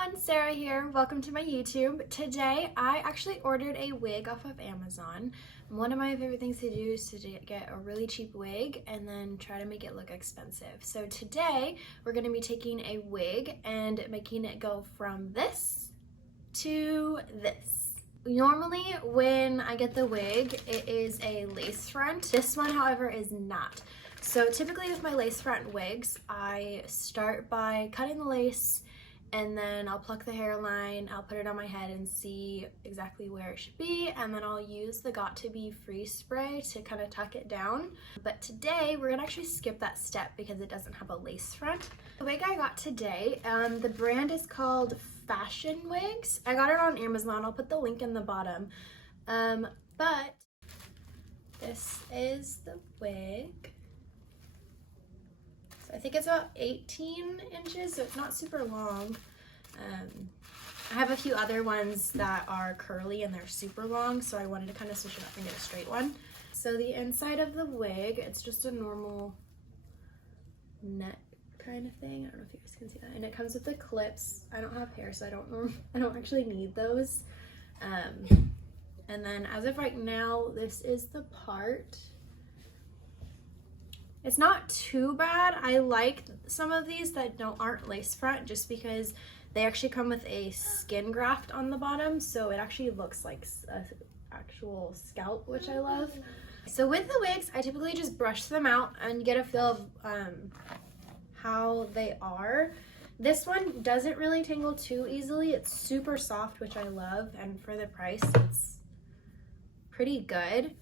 everyone, Sarah here. Welcome to my YouTube. Today I actually ordered a wig off of Amazon. One of my favorite things to do is to get a really cheap wig and then try to make it look expensive. So today we're going to be taking a wig and making it go from this to this. Normally when I get the wig, it is a lace front. This one, however, is not. So typically with my lace front wigs, I start by cutting the lace and then I'll pluck the hairline, I'll put it on my head and see exactly where it should be, and then I'll use the Got2b freeze spray to kind of tuck it down. But today we're gonna actually skip that step because it doesn't have a lace front. The wig I got today, the brand is called Fashion Wigs. I got it on Amazon. I'll put the link in the bottom. But this is the wig. I think it's about 18 inches, so it's not super long. I have a few other ones that are curly and they're super long, so I wanted to kind of switch it up and get a straight one. So the inside of the wig, it's just a normal net kind of thing. I don't know if you guys can see that. And it comes with the clips. I don't have hair, so I don't actually need those. And then as of right now, this is the part. It's not too bad. I like some of these that aren't lace front just because they actually come with a skin graft on the bottom, so it actually looks like an actual scalp, which I love. So with the wigs, I typically just brush them out and get a feel of how they are. This one doesn't really tangle too easily. It's super soft, which I love, and for the price, it's pretty good.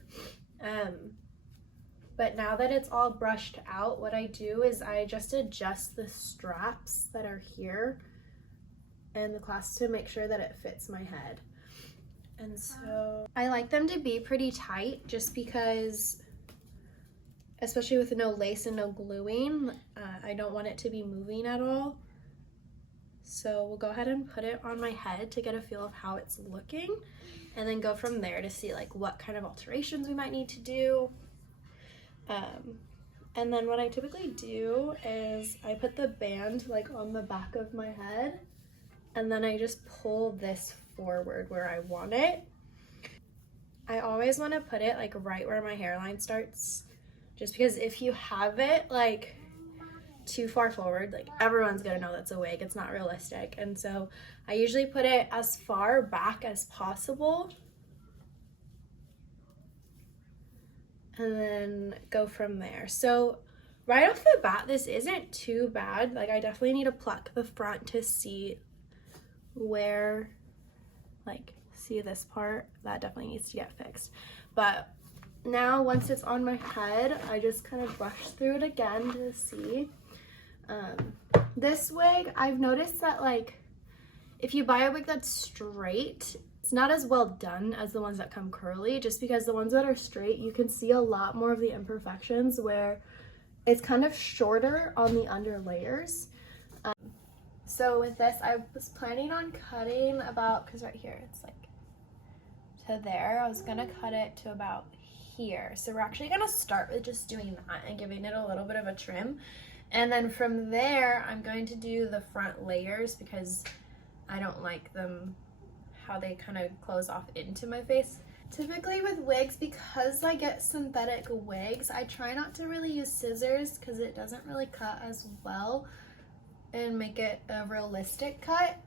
But now that it's all brushed out, what I do is I just adjust the straps that are here and the clasp to make sure that it fits my head. And so I like them to be pretty tight just because, especially with no lace and no gluing, I don't want it to be moving at all. So we'll go ahead and put it on my head to get a feel of how it's looking and then go from there to see like what kind of alterations we might need to do. And then what I typically do is I put the band like on the back of my head and then I just pull this forward where I want it. I always want to put it like right where my hairline starts, just because if you have it like too far forward, like everyone's gonna know that's a wig. It's not realistic. And so I usually put it as far back as possible and then go from there. So right off the bat, this isn't too bad. Like I definitely need to pluck the front to see where, like, see this part? That definitely needs to get fixed. But now once it's on my head, I just kind of brush through it again to see. This wig, I've noticed that like if you buy a wig that's straight, it's not as well done as the ones that come curly, just because the ones that are straight, you can see a lot more of the imperfections where it's kind of shorter on the under layers. So with this, I was planning on cutting about, because right here, it's like to there. I was gonna cut it to about here. So we're actually gonna start with just doing that and giving it a little bit of a trim. And then from there, I'm going to do the front layers because I don't like them how they kind of close off into my face. Typically with wigs, because I get synthetic wigs, I try not to really use scissors because it doesn't really cut as well and make it a realistic cut.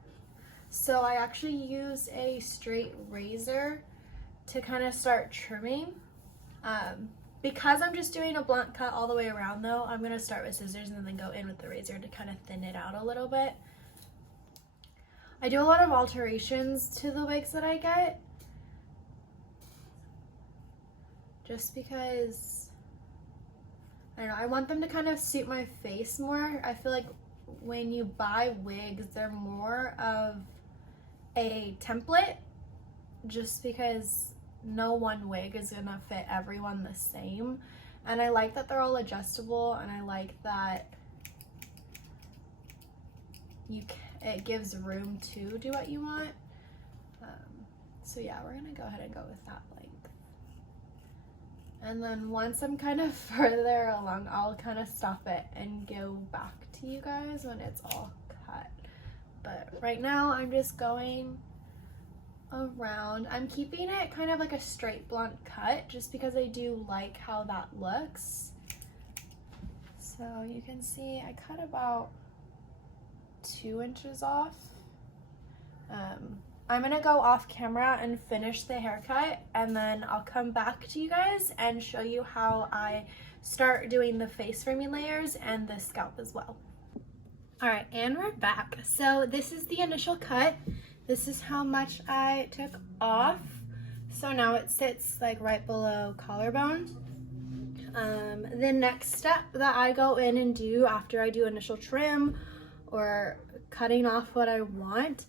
So I actually use a straight razor to kind of start trimming. Because I'm just doing a blunt cut all the way around though, I'm going to start with scissors and then go in with the razor to kind of thin it out a little bit. I do a lot of alterations to the wigs that I get, just because, I don't know, I want them to kind of suit my face more. I feel like when you buy wigs, they're more of a template, just because no one wig is gonna fit everyone the same. And I like that they're all adjustable, and I like that it gives room to do what you want. So yeah, we're gonna go ahead and go with that length. And then once I'm kind of further along, I'll kind of stop it and go back to you guys when it's all cut. But right now I'm just going around. I'm keeping it kind of like a straight blunt cut just because I do like how that looks. So you can see I cut about 2 inches off. I'm gonna go off camera and finish the haircut, and then I'll come back to you guys and show you how I start doing the face framing layers and the scalp as well. All right, and we're back. So this is the initial cut. This is how much I took off. So now it sits like right below collarbone. The next step that I go in and do after I do initial trim or cutting off what I want,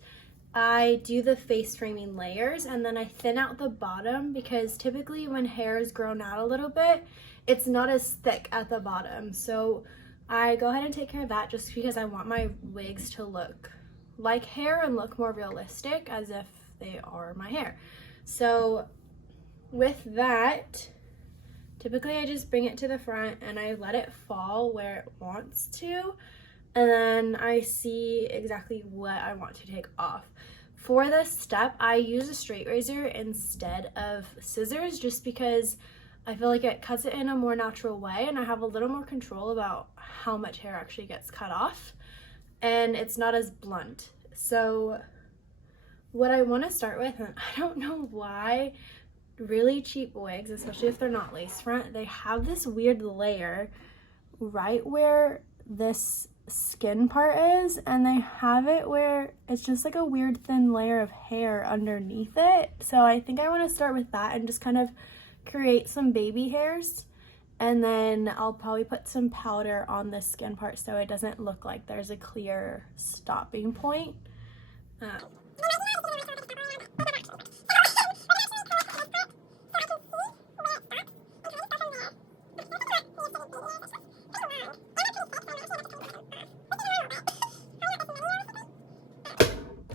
I do the face framing layers, and then I thin out the bottom because typically when hair is grown out a little bit, it's not as thick at the bottom. So I go ahead and take care of that just because I want my wigs to look like hair and look more realistic as if they are my hair. So with that, typically I just bring it to the front and I let it fall where it wants to, and then I see exactly what I want to take off. For this step, I use a straight razor instead of scissors just because I feel like it cuts it in a more natural way and I have a little more control about how much hair actually gets cut off, and it's not as blunt. So what I want to start with, and I don't know why, really cheap wigs, especially if they're not lace front, they have this weird layer right where this skin part is, and they have it where it's just like a weird thin layer of hair underneath it. So I think I want to start with that and just kind of create some baby hairs, and then I'll probably put some powder on the skin part so it doesn't look like there's a clear stopping point.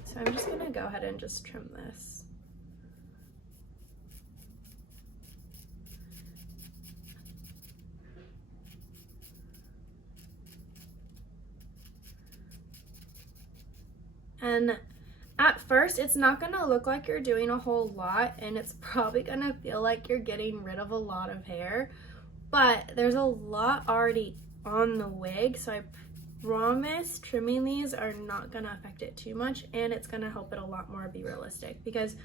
So I'm just gonna go ahead and just trim this. And at first, it's not gonna look like you're doing a whole lot, and it's probably gonna feel like you're getting rid of a lot of hair, but there's a lot already on the wig, so I promise trimming these are not gonna affect it too much, and it's gonna help it a lot more be realistic because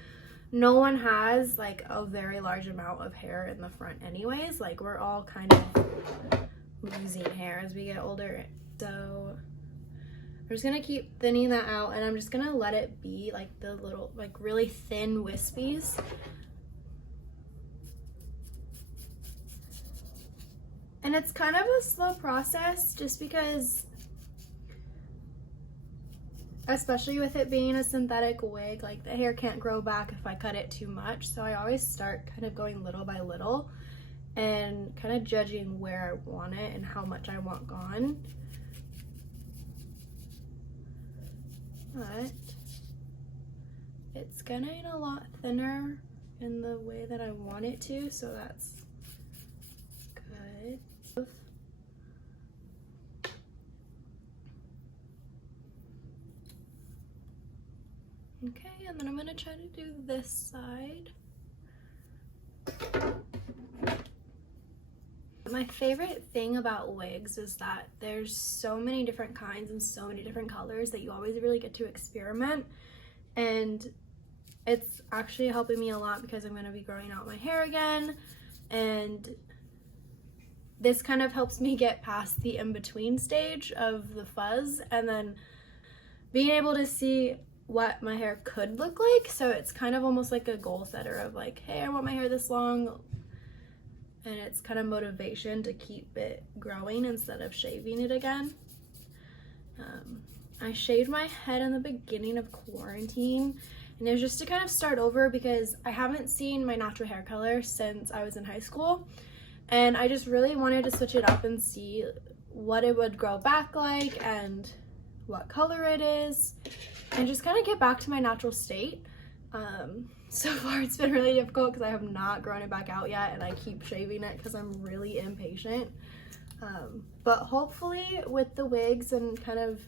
no one has like a very large amount of hair in the front anyways. Like, we're all kind of losing hair as we get older. So I'm just gonna keep thinning that out, and I'm just gonna let it be like the little, like really thin wispies. And it's kind of a slow process just because, especially with it being a synthetic wig, like the hair can't grow back if I cut it too much. So I always start kind of going little by little and kind of judging where I want it and how much I want gone. But it's getting a lot thinner in the way that I want it to, so that's good. Okay, and then I'm gonna try to do this side. My favorite thing about wigs is that there's so many different kinds and so many different colors that you always really get to experiment, and it's actually helping me a lot because I'm going to be growing out my hair again, and this kind of helps me get past the in-between stage of the fuzz and then being able to see what my hair could look like. So it's kind of almost like a goal setter of like, hey, I want my hair this long, and it's kind of motivation to keep it growing instead of shaving it again. I shaved my head in the beginning of quarantine, and it was just to kind of start over because I haven't seen my natural hair color since I was in high school, and I just really wanted to switch it up and see what it would grow back like and what color it is, and just kind of get back to my natural state. So far it's been really difficult because I have not grown it back out yet, and I keep shaving it because I'm really impatient. But hopefully with the wigs and kind of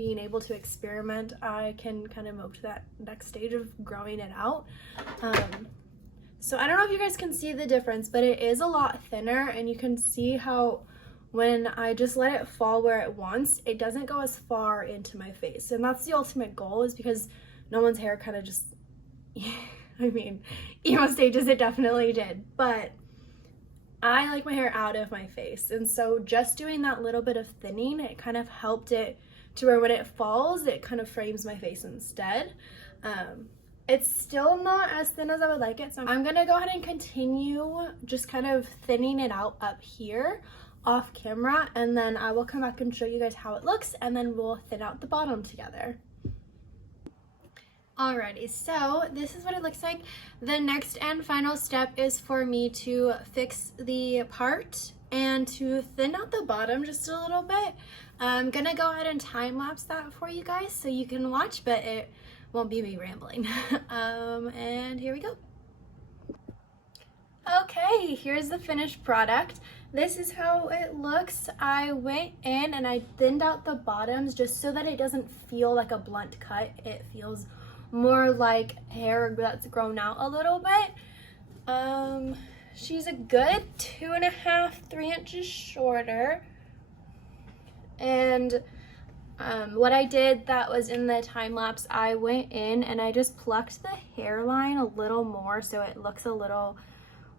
being able to experiment, I can kind of move to that next stage of growing it out. So I don't know if you guys can see the difference, but it is a lot thinner, and you can see how when I just let it fall where it wants, it doesn't go as far into my face. And that's the ultimate goal, is because no one's hair kind of just, I mean, emo stages it definitely did, but I like my hair out of my face. And so just doing that little bit of thinning, it kind of helped it to where when it falls, it kind of frames my face instead. It's still not as thin as I would like it, so I'm gonna go ahead and continue just kind of thinning it out up here off camera, and then I will come back and show you guys how it looks, and then we'll thin out the bottom together. Alrighty, so this is what it looks like. The next and final step is for me to fix the part and to thin out the bottom just a little bit. I'm gonna go ahead and time lapse that for you guys so you can watch, but it won't be me rambling. And here we go. Okay, here's the finished product. This is how it looks. I went in and I thinned out the bottoms just so that it doesn't feel like a blunt cut. It feels more like hair that's grown out a little bit. She's a good 2.5, 3 inches shorter. And what I did that was in the time lapse, I went in and I just plucked the hairline a little more so it looks a little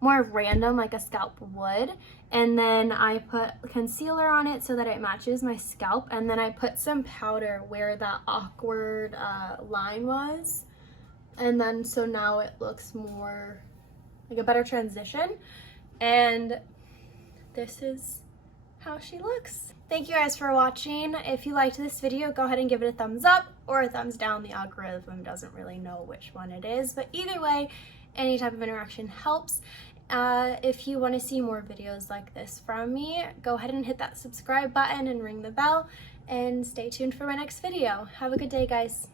more random like a scalp would, and then I put concealer on it so that it matches my scalp, and then I put some powder where that awkward line was, and then so now it looks more like a better transition, and this is how she looks. Thank you guys for watching. If you liked this video, go ahead and give it a thumbs up or a thumbs down. The algorithm doesn't really know which one it is, but either way, any type of interaction helps. If you want to see more videos like this from me, go ahead and hit that subscribe button and ring the bell, and stay tuned for my next video. Have a good day, guys.